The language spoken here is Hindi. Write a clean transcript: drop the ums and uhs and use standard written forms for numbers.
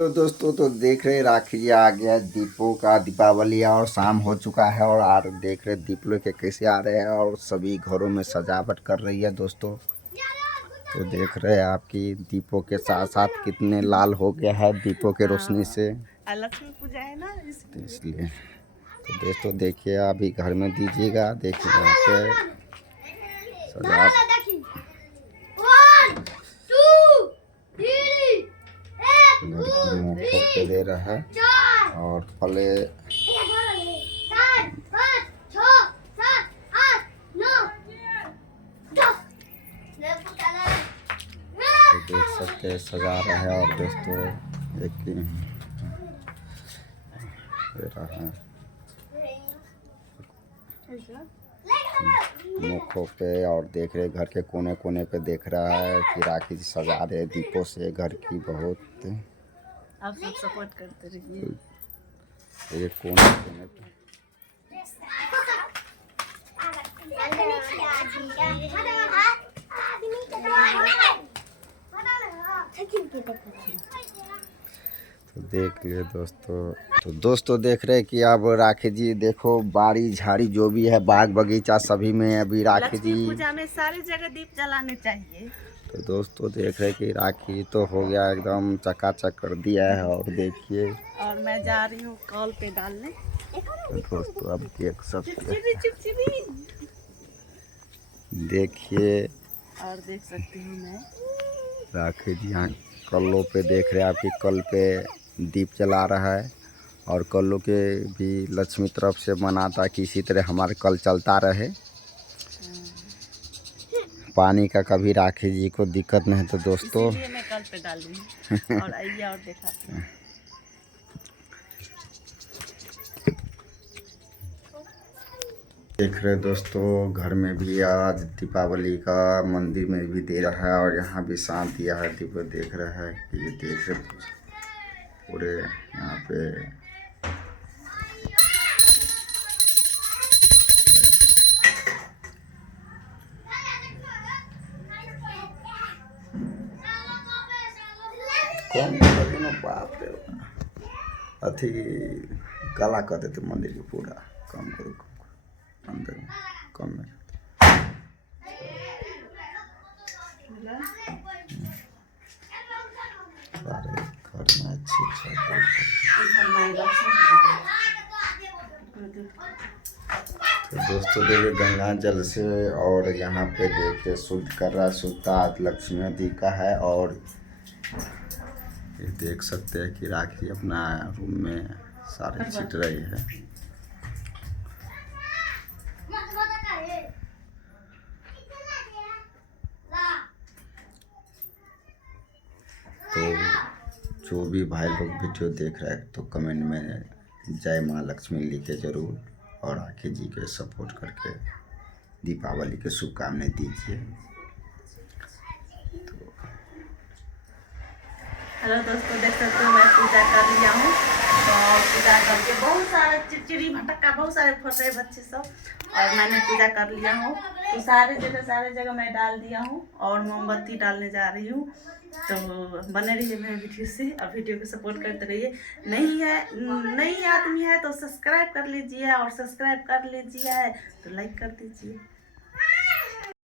तो दोस्तों तो देख रहे राखी जी आ गया दीपों का दीपावली और शाम हो चुका है और देख रहे दीप लोग के कैसे आ रहे हैं और सभी घरों में सजावट कर रही है दोस्तों। तो देख रहे हैं आपकी दीपों के साथ साथ कितने लाल हो गया है दीपों के रोशनी से। लक्ष्मी पूजा है ना तो इसलिए तो दोस्तों देखिए अभी घर में दीजिएगा, देखिए यहाँ पे सजावट लड़की मुँह खोप के दे रहा है और फले तो देख सकते हैं सजा रहे हैं और दोस्तों एक दे रहा है मुखों पे और देख रहे घर के कोने कोने पे देख रहा है कि राखी जी सजा रहे दीपों से घर की। बहुत आप सब सपोर्ट करते रहिए। ये कोने कोने पे तो देख लिए दोस्तों। तो दोस्तों देख रहे कि अब राखी जी देखो बाड़ी झाड़ी जो भी है बाग बगीचा सभी में अभी राखी जी पूजा में सारी जगह दीप जलाने चाहिए। तो दोस्तों देख रहे कि राखी तो हो गया एकदम चकाचक कर दिया है और देखिए और मैं जा रही हूँ कॉल पे डालने। तो दोस्तों अब देख सकते देखिए और देख सकती हूँ मैं राखी जी यहाँ कल्लों पे देख रहे हैं आपकी कल पे दीप जला रहा है और कल्लों के भी लक्ष्मी तरफ से मनाता कि इसी तरह हमारे कल चलता रहे, पानी का कभी राखी जी को दिक्कत नहीं। तो दोस्तों मैं कल पे डाल रही और आइए और दिखाती हूँ। देख रहे दोस्तों घर में भी आज दीपावली का मंदिर में भी दे रहा है और यहाँ भी शांत दिया है दीप देख रहा है कि ये देख रहे पूरे यहाँ पे कम बाप रे अथी काला कर देते मंदिर के पूरा कम करो अंदर में कम में सारे घर में अच्छे तो दोस्तों देखिए गंगा जल से और यहाँ पे देखिए शुद्ध कर रहा है, शुद्धता लक्ष्मी जी का है। और ये देख सकते हैं कि राखी अपना रूम में सारे छिट रही है। तो जो भी भाई लोग वीडियो देख रहे हैं तो कमेंट में जय माँ लक्ष्मी लिखे ज़रूर और राखी जी के सपोर्ट करके दीपावली के शुभकामनाएं दीजिए। हेलो दोस्तों देख सकते हो मैं पूजा कर लिया हूँ और पूजा करके बहुत सारे चिड़चिड़ी भटक्का बहुत सारे फंस रहे बच्चे सब और मैंने पूजा कर लिया हूँ। तो सारे जगह मैं डाल दिया हूँ और मोमबत्ती डालने जा रही हूँ। तो बने रहिए मेरे वीडियो से और वीडियो को सपोर्ट करते रहिए। नई आदमी है तो सब्सक्राइब कर लीजिए और सब्सक्राइब कर लीजिए तो लाइक कर दीजिए।